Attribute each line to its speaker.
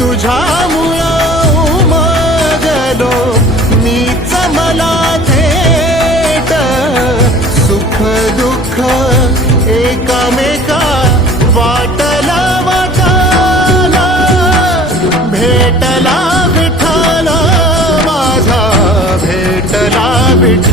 Speaker 1: तुझ्या मुळा उमगलो मी चमला थेट सुख दुःख एकामेका वाटला वाटाला. भेटला विठाला माझा भेटला विठ